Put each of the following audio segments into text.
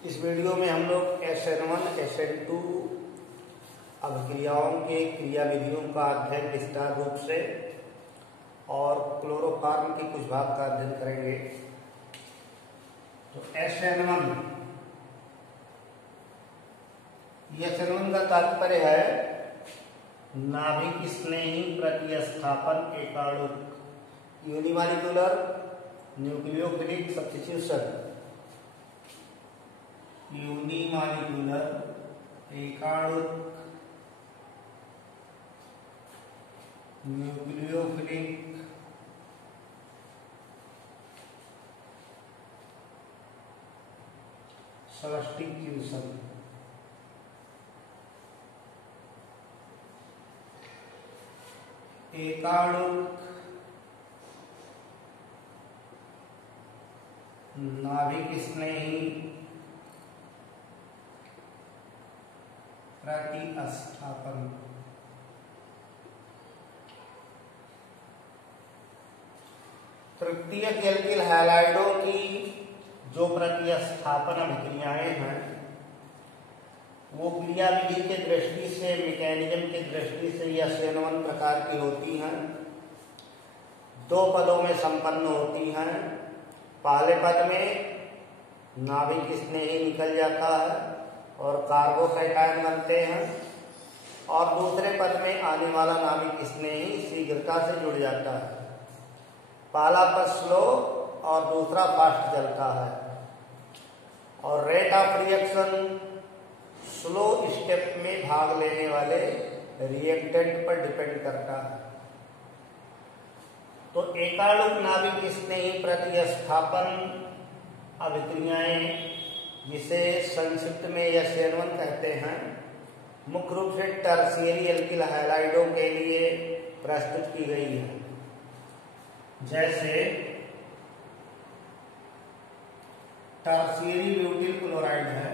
इस वीडियो में हम लोग SN1 SN2 अभिक्रियाओं के क्रियाविधियों का अध्ययन विस्तार रूप से और क्लोरोफॉर्म के कुछ भाग का अध्ययन करेंगे। तो SN1 का तात्पर्य है नाभिक स्नेही प्रतिस्थापन एकाणुक यूनिमॉलिक्यूलर न्यूक्लियोफिलिक सब्स्टिट्यूशन। यूनिमॉलिक्यूलर एकाणुक न्यूक्लियोफिलिक सब्स्टिट्यूशन। एकाणुक नाभिक स्नेही प्रतिस्थापन। तृतीयक एल्किल हैलाइडों की जो प्रतिस्थापन अभिक्रियाएं हैं वो क्रियाविधि के दृष्टि से, मैकेनिज्म की दृष्टि से या SN1 प्रकार की होती हैं। दो पदों में संपन्न होती हैं। पहले पद में नाभिक स्नेही निकल जाता है और कार्बोकैटायन बनते हैं, और दूसरे पद में आने वाला नाभिक स्नेही शीघ्रता से जुड़ जाता है। पहला पद स्लो और दूसरा फास्ट चलता है, और rate of reaction slow step में भाग लेने वाले रिएक्टेंट पर डिपेंड करता है। तो एकाणुक नाभिक स्नेही प्रतिस्थापन अभिक्रियाएं, जिसे संक्षिप्त में SN1 कहते हैं, मुख्य रूप से टर्शियरी एल्किल हैलाइडों के लिए प्रस्तुत की गई है। जैसे टर्शियरी ब्यूटिल क्लोराइड है,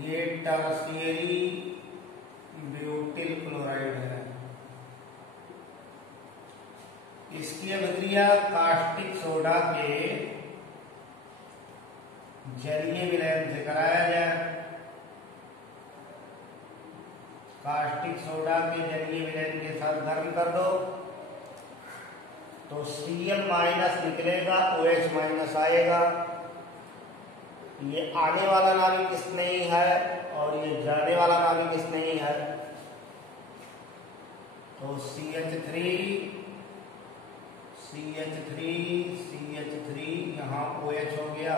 ये टर्शियरी ब्यूटिल क्लोराइड है। इसकी अभिक्रिया कास्टिक सोडा के जलीय विलयन से कराया जाए। कास्टिक सोडा के जलीय विलयन के साथ गर्म कर दो तो Cl माइनस निकलेगा, OH माइनस आएगा। ये आने वाला नाभिक स्नेही है और ये जाने वाला नाभिक स्नेही है। तो CH3 यहाँ OH हो गया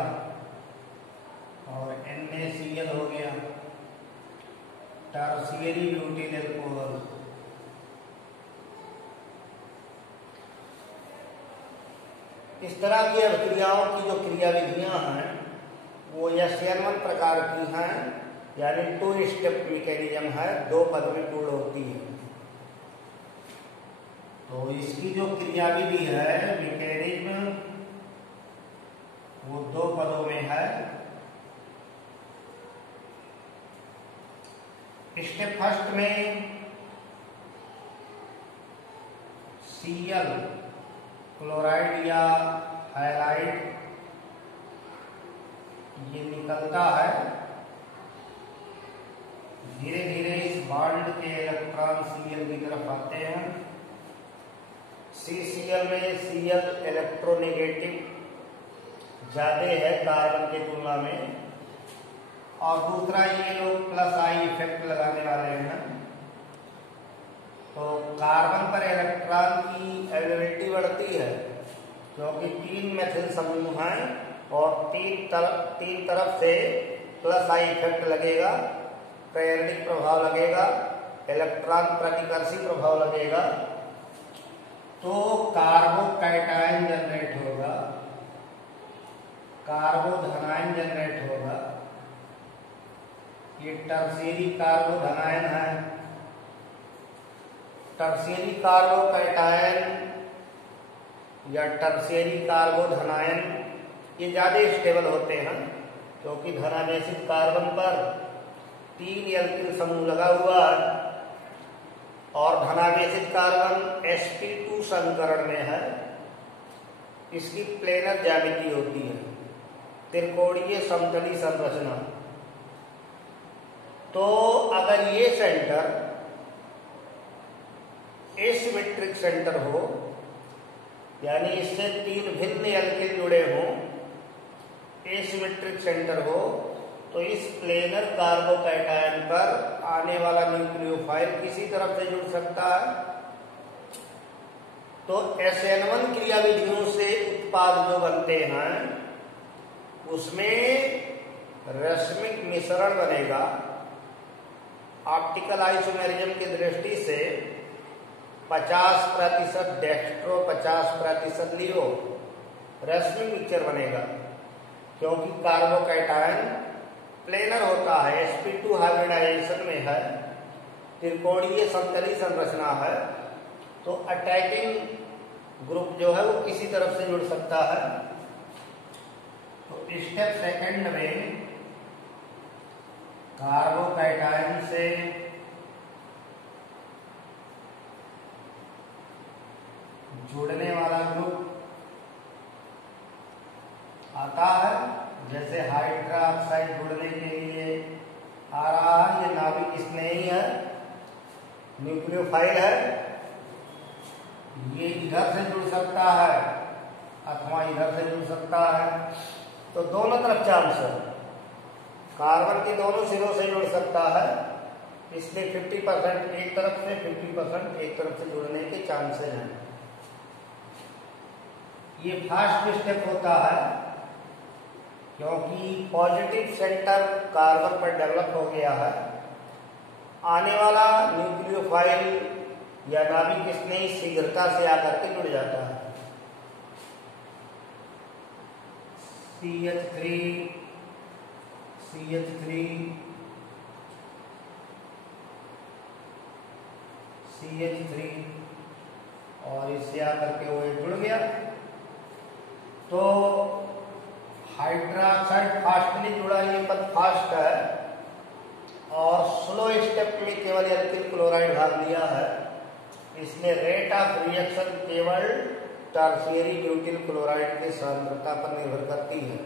और NaCl हो गया, टर्शियरी ब्यूटिल अल्कोहल। इस तरह की अभिक्रियाओं की जो क्रियाविधियां हैं वो SN1 प्रकार की हैं, यानी 2 स्टेप मैकेनिज्म है, 2 पद में पूर्ण होती है। तो इसकी जो क्रियाविधि है, मैकेनिज्म, वो 2 पदों में है। स्टेप फर्स्ट में Cl क्लोराइड या हाइलाइड ये निकलता है। धीरे धीरे इस बॉन्ड के इलेक्ट्रॉन Cl की तरफ आते हैं। CCl में Cl इलेक्ट्रोनेगेटिव ज्यादा है कार्बन की तुलना में, और दूसरा ये लोग प्लस आई इफेक्ट लगाने वाले हैं। तो कार्बन पर इलेक्ट्रॉन की अवेलेबिलिटी बढ़ती है, क्योंकि 3 मेथिल समूह हैं और तीन तरफ से प्लस आई इफेक्ट लगेगा, पेरियोडिक प्रभाव लगेगा, इलेक्ट्रॉन प्रतिकर्षी प्रभाव लगेगा, तो कार्बोकैटायन जनरेट होगा, कार्बोधनायन जनरेट होगा। ये टर्शियरी कार्बोधनायन है। टर्शियरी कार्बोकैटायन या टर्शियरी कार्बोधनायन ये ज्यादा स्टेबल होते हैं, क्योंकि धनावेशित कार्बन पर 3 एल्किल समूह लगा हुआ है और धनावेशित कार्बन sp2 संकरण में है। इसकी प्लेनर ज्यामिति होती है, त्रिकोणीय समतली संरचना। तो अगर ये सेंटर एसिमेट्रिक सेंटर हो, यानी इससे तीन भिन्न एल्किल जुड़े हों, एसिमेट्रिक सेंटर हो, तो इस प्लेनर कार्बोकैटायन पर आने वाला न्यूक्लियोफाइल किसी तरफ से जुड़ सकता है। तो SN1 क्रिया विधियों से उत्पाद जो बनते हैं उसमें रश्मिक मिश्रण बनेगा। ऑप्टिकल आइसोमेरिज्म की दृष्टि से 50% डेक्स्ट्रो 50% लियो रश्मिक मिक्सचर बनेगा, क्योंकि कार्बोकैटायन प्लेनर होता है, sp2 हाइब्रिडाइजेशन में है, त्रिकोणीय समतली संरचना है, तो अटैकिंग ग्रुप जो है वो किसी तरफ से जुड़ सकता है। तो स्टेप सेकंड में कार्बोकैटायन से जुड़ने वाला ग्रुप आता है। जैसे हाइड्रोक्साइड जुड़ने के लिए आ रहा है, ये नाभिक स्नेही है, न्यूक्लियोफाइल है, ये इधर से जुड़ सकता है अथवा इधर से जुड़ सकता है। तो दोनों तरफ चांस है, कार्बन के दोनों सिरों से जुड़ सकता है, इसलिए 50% एक तरफ से 50% एक तरफ से जुड़ने के चांसेस हैं। ये फर्स्ट स्टेप होता है, क्योंकि पॉजिटिव सेंटर कार्बन पर डेवलप हो गया है। आने वाला न्यूक्लियोफाइल या नाभिक स्नेही शीघ्रता से आकर के जुड़ जाता है। CH3 CH3 CH3 और इससे आकर के वो जुड़ गया। तो हाइड्रोक्साइड फास्टली जुड़ा, ये पद फास्ट है, और स्लो स्टेप में केवल एल्किल क्लोराइड भाग लिया है, इसलिए रेट ऑफ रिएक्शन केवल टर्शियरी ब्यूटिल क्लोराइड की सांद्रता पर निर्भर करती है।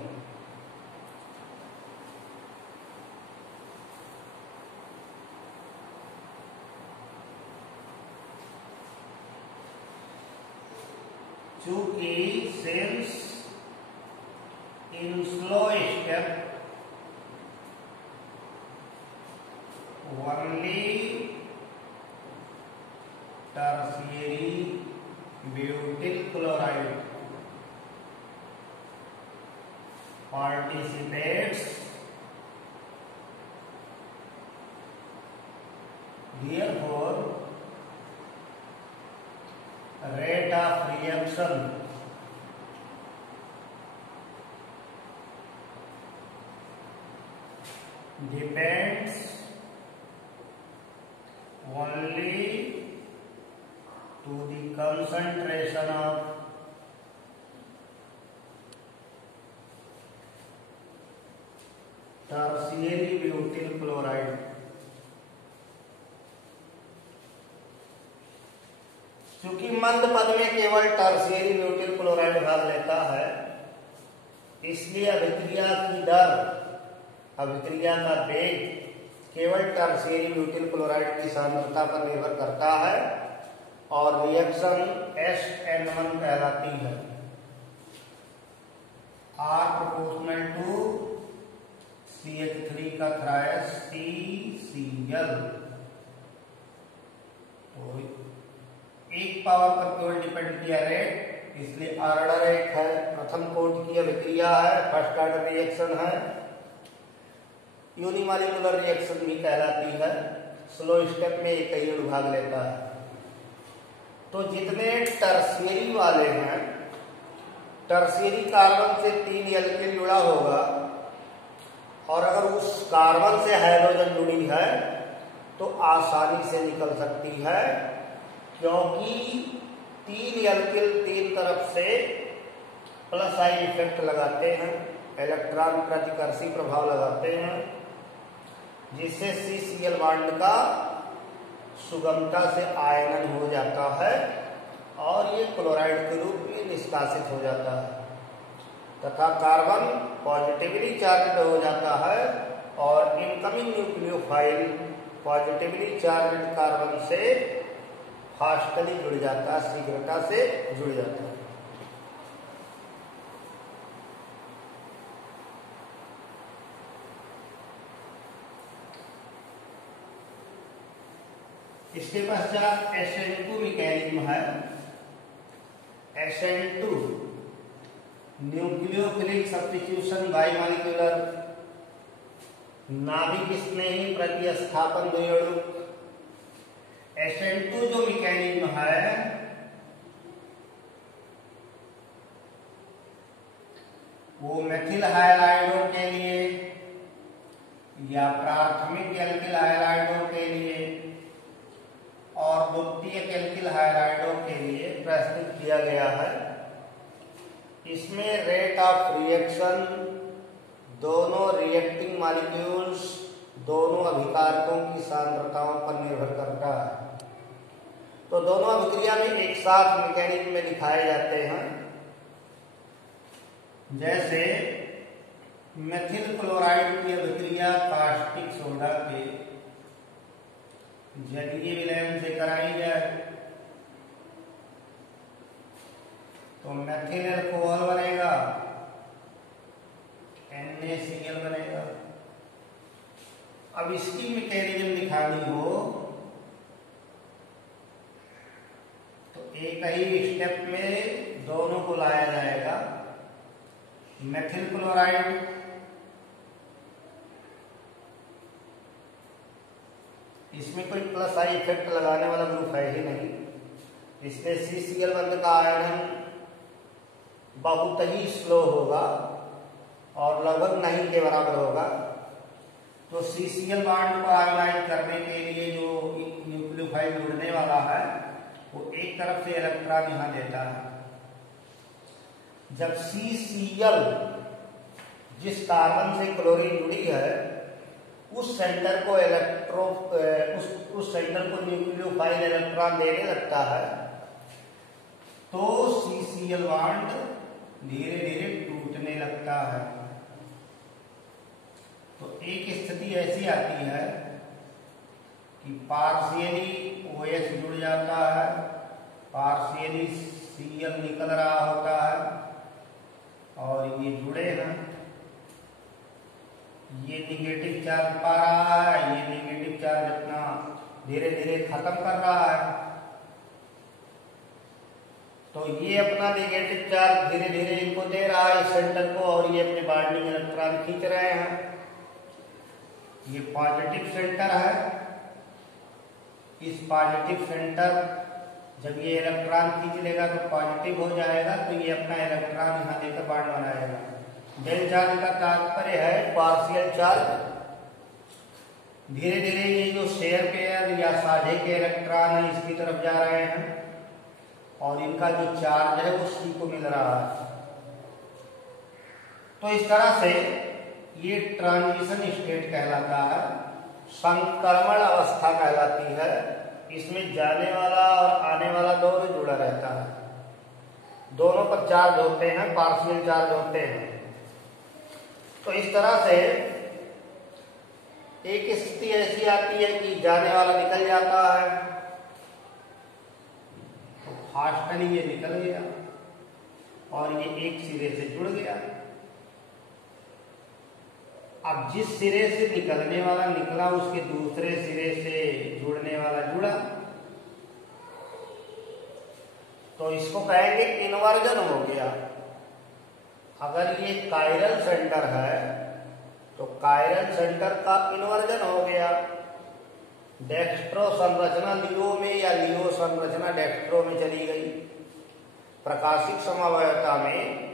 चूंकि since in slow step only tertiary butyl chloride participates, therefore rate of reaction depends only to the concentration of tertiary butyl chloride। चूंकि मंद पद में केवल टर्शियरी ब्यूटिल क्लोराइड भाग लेता है, इसलिए अभिक्रिया की दर, अभिक्रिया का वेग केवल टर्शियरी ब्यूटिल क्लोराइड की सांद्रता पर निर्भर करता है और रिएक्शन SN1 कहलाती है। R प्रोपोर्शनल टू CH3 का थ्रायस CCl। तो एक पावर पर केवल डिपेंड किया रेट, इसलिए ऑर्डर एक है, प्रथम कोट की अभिक्रिया है, फर्स्ट ऑर्डर रिएक्शन है, यूनिमॉलिक्यूलर रिएक्शन भी कहलाती है। स्लो स्टेप में एक ही भाग लेता है। तो जितने टर्शियरी वाले हैं, टर्शियरी कार्बन से 3 एल्किल जुड़ा होगा, और अगर उस कार्बन से हाइड्रोजन जुड़ी है तो आसानी से निकल सकती है, क्योंकि 3 एल्किल 3 तरफ से प्लस आई इफेक्ट लगाते हैं, इलेक्ट्रॉन प्रतिकर्षी प्रभाव लगाते हैं, जिससे CCl बॉन्ड का सुगमता से आयनन हो जाता है और ये क्लोराइड के रूप में निष्कासित हो जाता है तथा कार्बन पॉजिटिवली चार्ज हो जाता है और incoming nucleophile positively charge carbon से फास्टली जुड़ जाता है, शीघ्रता से जुड़ जाता है। इसके पश्चात SN2 मैकेनिज्म है। SN2 न्यूक्लियोफिलिक सब्स्टिट्यूशन बाइमॉलिक्यूलर नाभिक स्नेही प्रतिस्थापन द्वयोड़ुक। SN2 जो मैकेनिज्म है वो मेथिल हाइलाइडों के लिए या प्राथमिक एल्किल हाइलाइडों के लिए और द्वितीयक एल्किल हाइलाइडों के लिए प्रस्तुत किया गया है। इसमें रेट ऑफ रिएक्शन दोनों रिएक्टिंग मॉलिक्यूल्स दोनों अभिकारकों की सांद्रताओं पर निर्भर करता है। तो दोनों अभिक्रिया में एक साथ मैकेनिज्म में दिखाए जाते हैं। जैसे मेथिल क्लोराइड की अभिक्रिया कास्टिक सोडा के जलीय विलयन से कराई जाए तो मेथिल अल्कोहल बनेगा, NaCl बनेगा। अब इसकी मैकेनिज्म दिखानी हो तो एक ही स्टेप में दोनों को लाया जाएगा। मेथिल क्लोराइड इसमें कोई प्लस आई इफेक्ट लगाने वाला ग्रुप है ही नहीं, इसलिए CCl बंध का आयन बहुत ही स्लो होगा और लगभग नहीं के बराबर होगा। तो CCl बॉन्ड को आयोनाइज करने के लिए जो न्यूक्लियोफाइल जुड़ने वाला है वो एक तरफ से इलेक्ट्रॉन यहां देता है। जब CCl जिस कार्बन से क्लोरीन जुड़ी है उस सेंटर को उस सेंटर को न्यूक्लियोफाइल इलेक्ट्रॉन देने लगता है तो CCl बॉन्ड धीरे धीरे टूटने लगता है। तो एक स्थिति ऐसी आती है कि पार्शियली OH जुड़ जाता है, पार्शियली Cl निकल रहा होता है और ये जुड़े हैं। ये निगेटिव चार्ज पा रहा है, ये निगेटिव चार्ज अपना धीरे धीरे खत्म कर रहा है। तो ये अपना निगेटिव चार्ज धीरे धीरे इनको दे रहा है इस सेंटर को और ये अपने बाइंडिंग इलेक्ट्रॉन खींच रहे हैं। ये पॉजिटिव सेंटर है। इस पॉजिटिव सेंटर जब ये इलेक्ट्रॉन खींच लेगा तो पॉजिटिव हो जाएगा, तो ये अपना इलेक्ट्रॉन यहाँ लेकर बॉन्ड बनाएगा। डेल चार्ज का तात्पर्य है पार्शियल चार्ज। धीरे धीरे ये जो शेयर पेयर या साझे के इलेक्ट्रॉन है इसकी तरफ जा रहे हैं और इनका जो चार्ज है वो C को मिल रहा है। तो इस तरह से ये ट्रांजिशन स्टेट कहलाता है, संक्रमण अवस्था कहलाती है। इसमें जाने वाला और आने वाला दोनों जुड़ा रहता है, दोनों पर चार्ज होते हैं, पार्शियल चार्ज होते हैं। तो इस तरह से एक स्थिति ऐसी आती है कि जाने वाला निकल जाता है तो फास्टली ये निकल गया और ये एक सिरे से जुड़ गया। अब जिस सिरे से निकलने वाला निकला उसके दूसरे सिरे से जुड़ने वाला जुड़ा, तो इसको कहेंगे इन्वर्जन हो गया। अगर ये कायरल सेंटर है तो कायरल सेंटर का इन्वर्जन हो गया। डेक्स्ट्रो संरचना लियो में या लियो संरचना डेक्स्ट्रो में चली गई। प्रकाशिक समावयवता में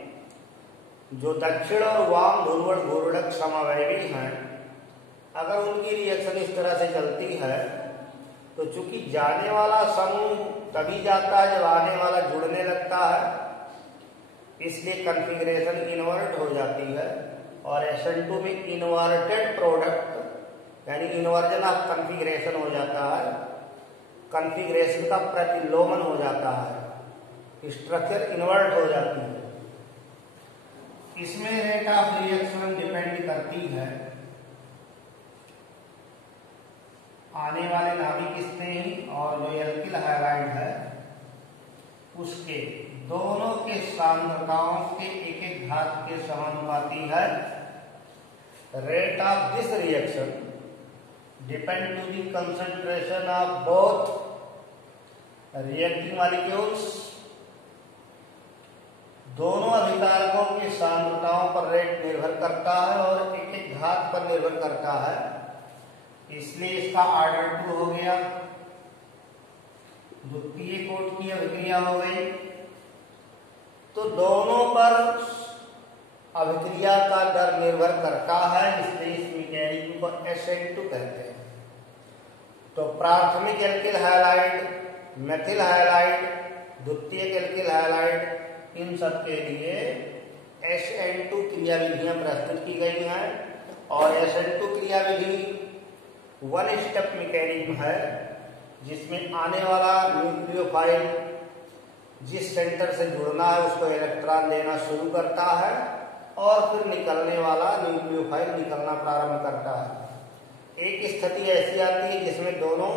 जो दक्षिण और वाम ध्रुवण घूर्णक समावयवी हैं, अगर उनकी रिएक्शन इस तरह से चलती है तो चूंकि जाने वाला समूह तभी जाता है जब आने वाला जुड़ने लगता है, इसलिए कॉन्फ़िगरेशन इन्वर्ट हो जाती है और SN2 में इन्वर्टेड प्रोडक्ट यानी इन्वर्जन ऑफ कॉन्फ़िगरेशन हो जाता है, कॉन्फ़िगरेशन का प्रतिलोमन हो जाता है। स्ट्रक्चर इन्वर्ट हो जाती है। इसमें रेट ऑफ रिएक्शन डिपेंड करती है आने वाले नाभिक स्नेही और जो एल्किल हाइलाइड है उसके दोनों के सांद्रताओं के एक एक घात के समानुपाती है। Rate of this reaction depend to the concentration of both reacting molecules. दोनों अभिकारकों की सांद्रताओं पर रेट निर्भर करता है और एक एक घात पर निर्भर करता है, इसलिए इसका ऑर्डर 2 हो गया। द्वितीय कोट की अभिक्रिया हो गई, तो दोनों पर अभिक्रिया का दर निर्भर करता है, इसलिए इस मैकेनिज्म को SN2 कहते हैं। तो प्राथमिक एल्किल हाइलाइड, मेथिल हाइलाइड, द्वितीय एल्किल हाइलाइड, इन सब के लिए SN2 क्रिया विधियां प्रस्तुत की गई हैं। और SN2 क्रिया विधि वन स्टेप मैकेनिज्म है जिसमें आने वाला न्यूक्लियोफाइल जिस सेंटर से जुड़ना है उसको इलेक्ट्रॉन देना शुरू करता है और फिर निकलने वाला न्यूक्लियोफाइल निकलना प्रारंभ करता है। एक स्थिति ऐसी आती है जिसमें दोनों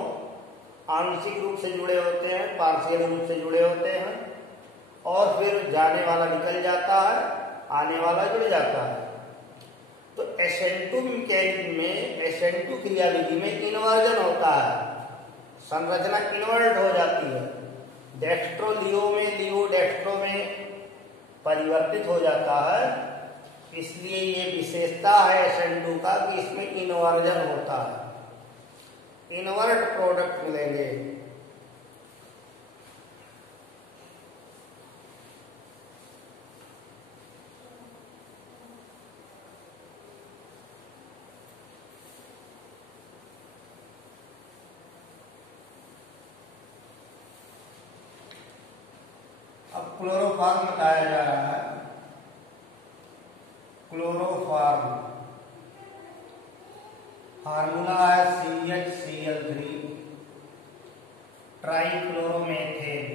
आंशिक रूप से जुड़े होते हैं, पार्शियल रूप से जुड़े होते हैं, और फिर जाने वाला निकल जाता है, आने वाला जुड़ जाता है। तो SN2 मैकेनिज्म में, SN2 क्रिया विधि में इन्वर्जन होता है, संरचना इन्वर्ट हो जाती है, डेक्स्ट्रो लियो में, लियो डेक्स्ट्रो में परिवर्तित हो जाता है। इसलिए ये विशेषता है SN2 का कि इसमें इन्वर्जन होता है, इन्वर्ट प्रोडक्ट मिलेंगे। अब क्लोरोफॉर्म बताया जा रहा है। क्लोरोफॉर्म फार्मूला है CHCl3 ट्राइक्लोरोमेथेन,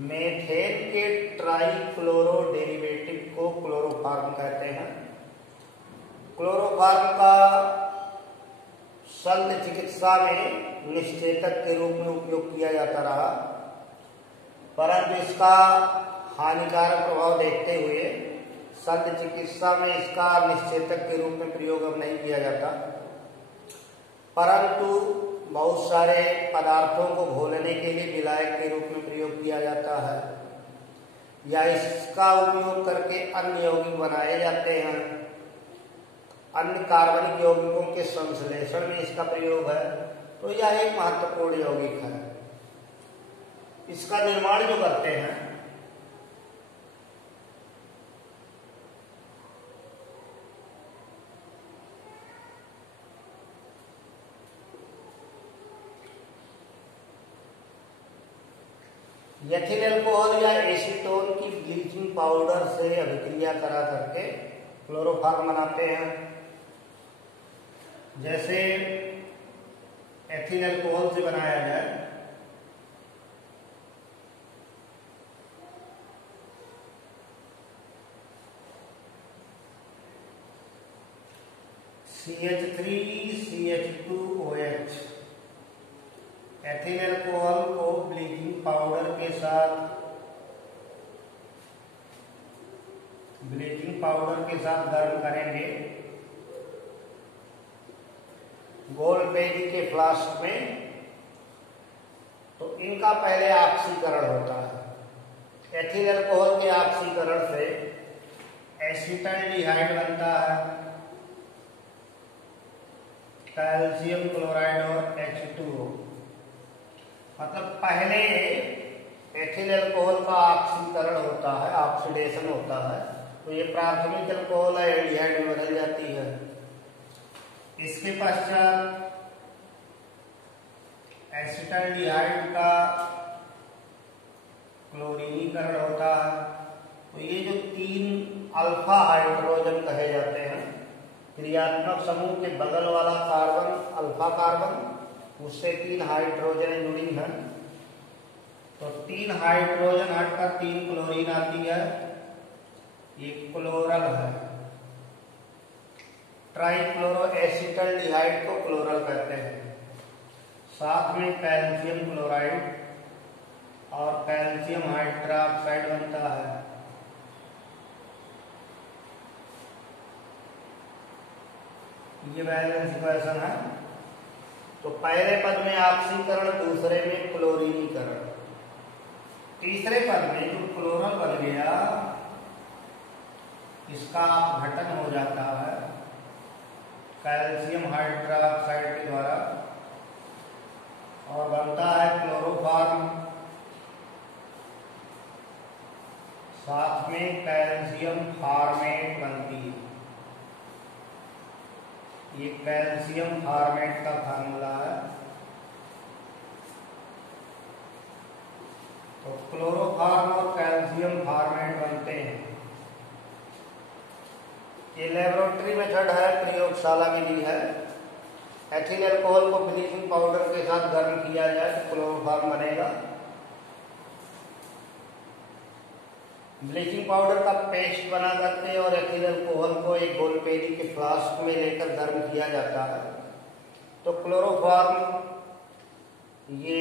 मेथेन के ट्राइक्लोरो डेरिवेटिव को क्लोरोफॉर्म कहते हैं। क्लोरोफॉर्म का शल्य चिकित्सा में निश्चेतक के रूप में उपयोग किया जाता रहा, परंतु इसका हानिकारक प्रभाव देखते हुए शल्य चिकित्सा में इसका निश्चेतक के रूप में प्रयोग अब नहीं किया जाता, परंतु बहुत सारे पदार्थों को घोलने के लिए विलायक के रूप में प्रयोग किया जाता है, या इसका उपयोग करके अन्य यौगिक बनाए जाते हैं। अन्य कार्बनिक यौगिकों के संश्लेषण में इसका प्रयोग है, तो यह एक महत्वपूर्ण यौगिक है। इसका निर्माण जो करते हैं एथिल अल्कोहल या एसीटोन की ब्लीचिंग पाउडर से अभिक्रिया करा करके क्लोरोफॉर्म बनाते हैं। जैसे एथिल अल्कोहल से बनाया जाए CH3CH2OH, एथिल अल्कोहल को ब्लीचिंग पाउडर के साथ गर्म करेंगे गोल्डबेरी के फ्लास्क में, तो इनका पहले ऑक्सीकरण होता है। एथिल अल्कोहल के ऑक्सीकरण से एसिटाल्डिहाइड बनता है, कैल्शियम क्लोराइड और H2O। मतलब पहले एथिल अल्कोहल का ऑक्सीकरण होता है, ऑक्सीडेशन होता है, तो ये प्राथमिक अल्कोहल है एल्डिहाइड में बदल जाती है। इसके पश्चात एसिटाल्डिहाइड का क्लोरीनीकरण होता है, तो ये जो 3 अल्फा हाइड्रोजन कहे जाते हैं क्रियात्मक समूह के बगल वाला कार्बन अल्फा कार्बन, उससे 3 हाइड्रोजन जुड़ी है, तो 3 हाइड्रोजन हटकर 3 क्लोरीन आती है, ये क्लोरल है। ट्राइक्लोरो एसिटल्डिहाइड को क्लोरल कहते हैं। साथ में कैल्शियम क्लोराइड और कैल्शियम हाइड्रोक्साइड बनता है। ये बैलेंस इक्वेशन है। तो पहले पद में ऑक्सीकरण, दूसरे में क्लोरीनीकरण, तीसरे पद में जो क्लोरल बन गया इसका अपघटन हो जाता है कैल्शियम हाइड्रोक्साइड के द्वारा और बनता है क्लोरोफॉर्म। साथ में कैल्शियम फॉर्मेट बनती है। ये कैल्शियम फॉर्मेट का फार्मूला है। तो क्लोरोफॉर्म और कैल्शियम फॉर्मेट बनते हैं। ये लेबोरेटरी मेथड है, प्रयोगशाला में ली है। एथिल अल्कोहल को ब्लीचिंग पाउडर के साथ गर्म किया जाए तो क्लोरोफॉर्म बनेगा। ब्लीचिंग पाउडर का पेस्ट बना करके और एथिल अल्कोहल को एक गोलपेरी के फ्लास्क में लेकर गर्म किया जाता है तो क्लोरोफॉर्म ये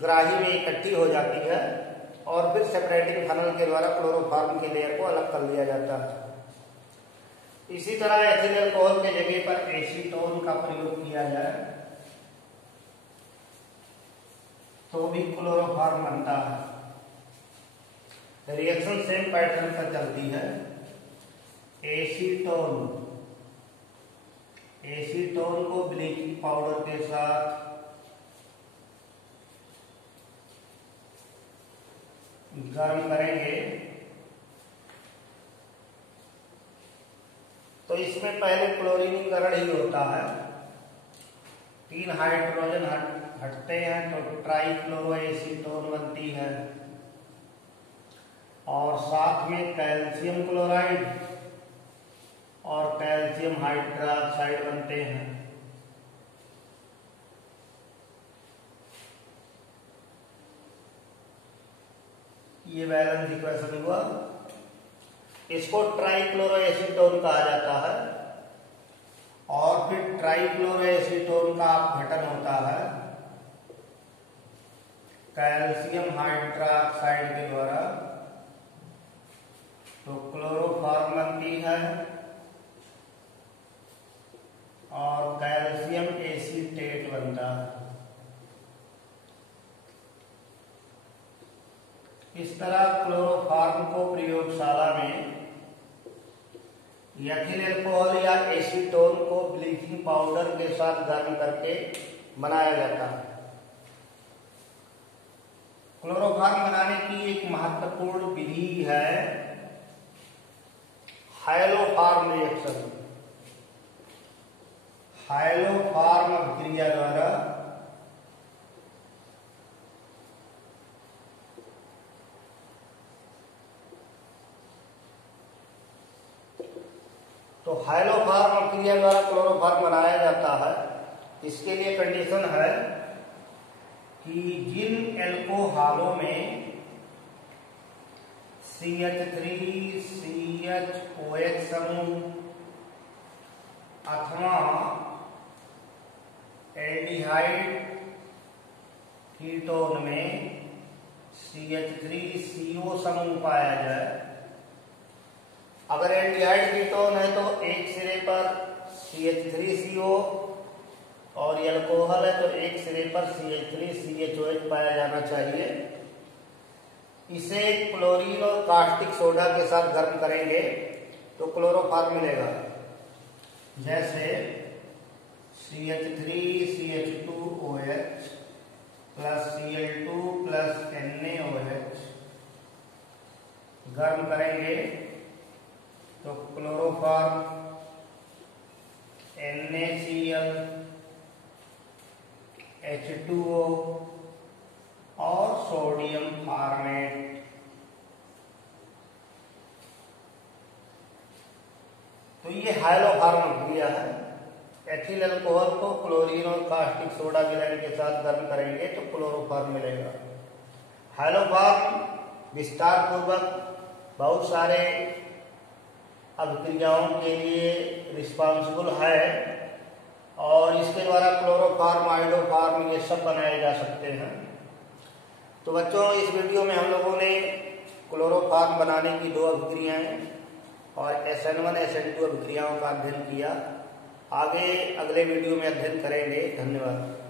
ग्राही में इकट्ठी हो जाती है और फिर सेपरेटिंग फनल के द्वारा क्लोरोफॉर्म की लेयर को अलग कर लिया जाता है। इसी तरह एथिल अल्कोहल के जगह पर एसीटोन का प्रयोग किया जाए तो भी क्लोरोफॉर्म बनता है। रिएक्शन सेम पैटर्न पर चलती है। एसीटोन को ब्लीचिंग पाउडर के साथ गर्म करेंगे तो इसमें पहले क्लोरीनीकरण ही होता है। 3 हाइड्रोजन हटते हैं तो ट्राइक्लोरोएसीटोन बनती है और साथ में कैल्शियम क्लोराइड और कैल्शियम हाइड्रोक्साइड बनते हैं। ये बैलेंस इक्वेशन हुआ। इसको ट्राइक्लोरोएसीटोन कहा जाता है और फिर ट्राइक्लोरोएसीटोन का अपघटन होता है कैल्शियम हाइड्रोक्साइड के द्वारा तो क्लोरोफॉर्म बनती है और कैल्शियम एसीटेट बनता है। इस तरह क्लोरोफॉर्म को प्रयोगशाला में एथिल अल्कोहल या एसीटोन को ब्लीचिंग पाउडर के साथ गर्म करके बनाया जाता है। क्लोरोफॉर्म बनाने की एक महत्वपूर्ण विधि है हाइलोफॉर्म रिएक्शन। हाइलोफॉर्म अभिक्रिया द्वारा तो हाइलोफॉर्म अभिक्रिया द्वारा क्लोरोफॉर्म बनाया जाता है। इसके लिए कंडीशन है कि जिन एल्कोहलों में CH3 CHOH समूह अथवा एल्डिहाइड कीटोन में CH3CO समूह पाया जाए। अगर एल्डिहाइड कीटोन है तो एक सिरे पर CH3CO और अल्कोहल है तो एक सिरे पर CH3CHOH पाया जाना चाहिए। इसे क्लोरीन और कास्टिक सोडा के साथ गर्म करेंगे तो क्लोरोफॉर्म मिलेगा। जैसे CH3CH2OH plus Cl2 plus NaOH गर्म करेंगे तो क्लोरोफॉर्म NaCl H2O और सोडियम फॉर्मेट। तो ये हाइलोफॉर्म दिया है। एथिल अल्कोहल को क्लोरीन और कास्टिक सोडा मिलाने के साथ गर्म करेंगे तो क्लोरोफॉर्म मिलेगा। हैलोफॉर्म विस्तार पूर्वक बहुत सारे अभिक्रियाओं के लिए रिस्पॉन्सिबल है और इसके द्वारा क्लोरोफॉर्म, आइडोफॉर्म ये सब बनाए जा सकते हैं। तो बच्चों, इस वीडियो में हम लोगों ने क्लोरोफॉर्म बनाने की 2 अभिक्रियाएं और SN1 SN2 अभिक्रियाओं का अध्ययन किया। आगे अगले वीडियो में अध्ययन करेंगे। धन्यवाद।